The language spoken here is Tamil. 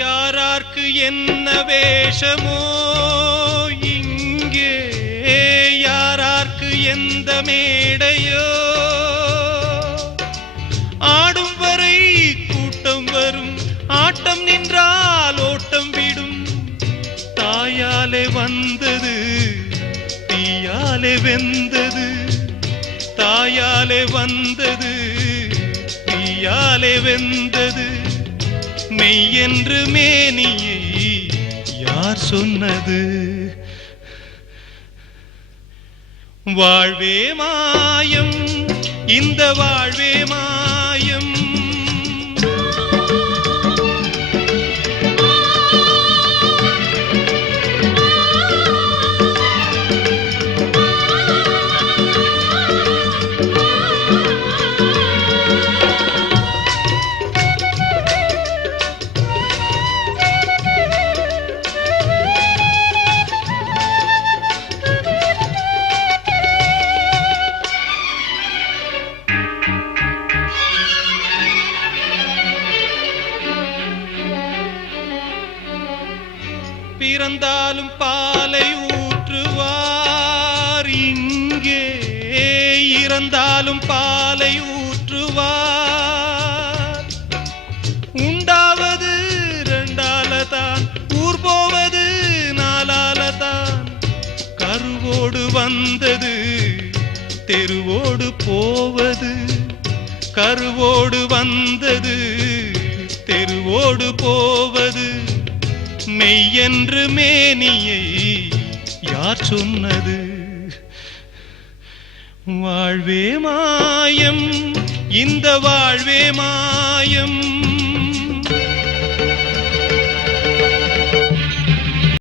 யாரார்க்கு என்ன வேஷமோ இங்கே, யாரார்க்கு எந்த மேடையோ, ஆடும் வரை கூட்டம் வரும், ஆட்டம் நின்றால் ஓட்டம் விடும். தாயாலே வந்தது தீயாலே வெந்தது, தாயாலே வந்தது தீயாலே வெந்தது. மெய் என்று மேனியை யார் சொன்னது? வாழ்வே மாயம், இந்த வாழ்வே மாயம். பிறந்தாலும் பாலை ஊற்றுவார் இங்கே, இறந்தாலும் பாலை ஊற்றுவார். உண்டாவது ரெண்டாலதான், ஊர் போவது நாலாலதான். கருவோடு வந்தது தெருவோடு போவது, கருவோடு வந்தது தெருவோடு போவது. மெய் என்று மேனியை யார் சொன்னது? வாழ்வே மாயம், இந்த வாழ்வே மாயம்.